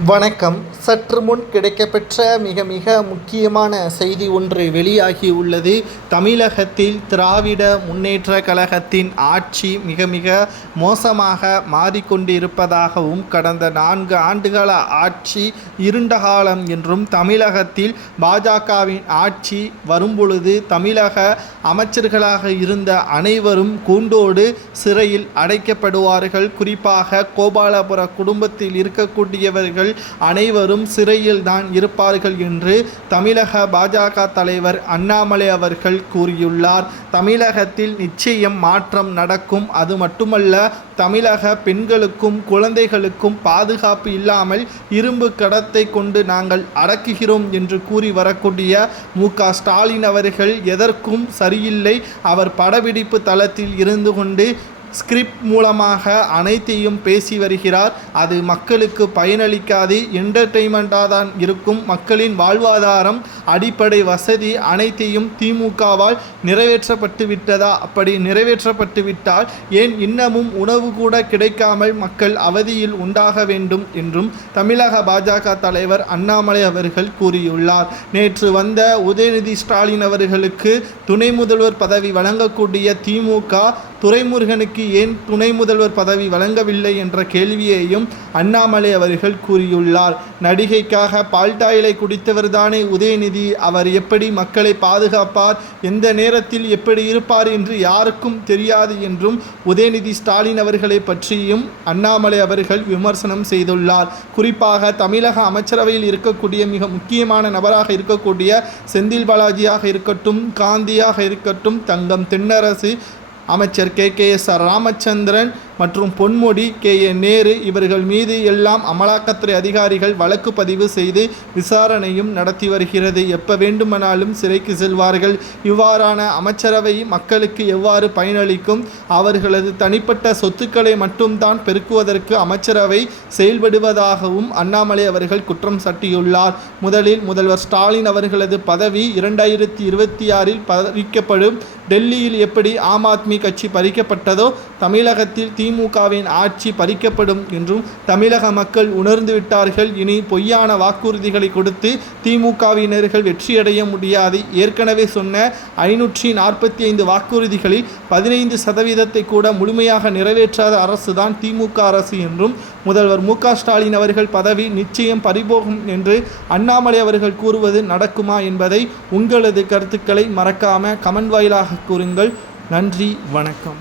வணக்கம். சற்று முன் கிடைக்கப்பெற்ற மிக முக்கியமான செய்தி ஒன்று வெளியாகி உள்ளது. தமிழகத்தில் திராவிட முன்னேற்ற கழகத்தின் ஆட்சி மிக மோசமாக மாறிக்கொண்டிருப்பதாகவும், கடந்த 4 ஆண்டுகால ஆட்சி இருண்ட காலம் என்றும், தமிழகத்தில் பாஜகவின் ஆட்சி வரும்பொழுது தமிழக அமைச்சர்களாக இருந்த அனைவரும் கூண்டோடு சிறையில் அடைக்கப்படுவார்கள். குறிப்பாக கோபாலபுர குடும்பத்தில் இருக்கக்கூடியவர்கள் அனைவரும் சிறையில் தான் இருப்பார்கள் என்று தமிழக பாஜக தலைவர் அண்ணாமலை அவர்கள் கூறியுள்ளார். தமிழகத்தில் நிச்சயம் மாற்றம் நடக்கும். அது மட்டுமல்ல, தமிழக பெண்களுக்கும் குழந்தைகளுக்கும் பாதுகாப்பு இல்லாமல் இரும்பு கடத்தை கொண்டு நாங்கள் அடக்குகிறோம் என்று கூறி வரக்கூடிய மு.க.ஸ்டாலின் அவர்கள் எதற்கும் சரியில்லை. அவர் படப்பிடிப்பு தளத்தில் இருந்து கொண்டு ஸ்கிரிப்ட் மூலமாக அனைத்தையும் பேசி வருகிறார். அது மக்களுக்கு பயனளிக்காது, என்டர்டெயின்மெண்ட்டாக தான் இருக்கும். மக்களின் வாழ்வாதாரம், அடிப்படை வசதி அனைத்தையும் திமுகவால் நிறைவேற்றப்பட்டு விட்டதா? அப்படி நிறைவேற்றப்பட்டு விட்டால் ஏன் இன்னமும் உணவு கூட கிடைக்காமல் மக்கள் அவதியில் உண்டாக வேண்டும் என்றும் தமிழக பாஜக தலைவர் அண்ணாமலை அவர்கள் கூறியுள்ளார். நேற்று வந்த உதயநிதி ஸ்டாலின் அவர்களுக்கு துணை முதல்வர் பதவி வழங்கக்கூடிய திமுக துரைமுருகனுக்கு ஏன் துணை முதல்வர் பதவி வழங்கவில்லை என்ற கேள்வியையும் அண்ணாமலை அவர்கள் கூறியுள்ளார். நடிகைக்காக பால்டாயிலை குடித்தவர்தானே உதயநிதி. அவர் எப்படி மக்களை பாதுகாப்பார், எந்த நேரத்தில் எப்படி இருப்பார் என்று யாருக்கும் தெரியாது என்றும் உதயநிதி ஸ்டாலின் அவர்களை பற்றியும் அண்ணாமலை அவர்கள் விமர்சனம் செய்துள்ளார். குறிப்பாக தமிழக அமைச்சரவையில் இருக்கக்கூடிய மிக முக்கியமான நபராக இருக்கக்கூடிய செந்தில் பாலாஜியாக இருக்கட்டும், காந்தியாக இருக்கட்டும், தங்கம் தென்னரசு, அமைச்சர் KKS ராமச்சந்திரன் மற்றும் பொன்முடி, KA நேரு இவர்கள் மீது எல்லாம் அமலாக்கத்துறை அதிகாரிகள் வழக்கு பதிவு செய்து விசாரணையும் நடத்தி வருகிறது. எப்போ வேண்டுமானாலும் சிறைக்கு செல்வார்கள். இவ்வாறான அமைச்சரவை மக்களுக்கு எவ்வாறு பயனளிக்கும்? அவர்களது தனிப்பட்ட சொத்துக்களை மட்டும்தான் பெருக்குவதற்கு அமைச்சரவை செயல்படுவதாகவும் அண்ணாமலை அவர்கள் குற்றம் சாட்டியுள்ளார். முதலில் முதல்வர் ஸ்டாலின் அவர்களது பதவி 2026இல் பறிக்கப்படும். டெல்லியில் எப்படி ஆம் ஆத்மி கட்சி பறிக்கப்பட்டதோ, தமிழகத்தில் திமுகவின் ஆட்சி பறிக்கப்படும் என்றும் தமிழக மக்கள் உணர்ந்து விட்டார்கள். இனி பொய்யான வாக்குறுதிகளை கொடுத்து திமுகவினர்கள் வெற்றியடைய முடியாது. ஏற்கனவே சொன்ன 545 வாக்குறுதிகளில் 15% கூட முழுமையாக நிறைவேற்றாத அரசு தான் திமுக அரசு என்றும், முதல்வர் மு.க.ஸ்டாலின் அவர்கள் பதவி நிச்சயம் பறிபோகும் என்று அண்ணாமலை அவர்கள் கூறுவது நடக்குமா என்பதை உங்களது கருத்துக்களை மறக்காம கமெண்ட் வாயிலாக கூறுங்கள். நன்றி, வணக்கம்.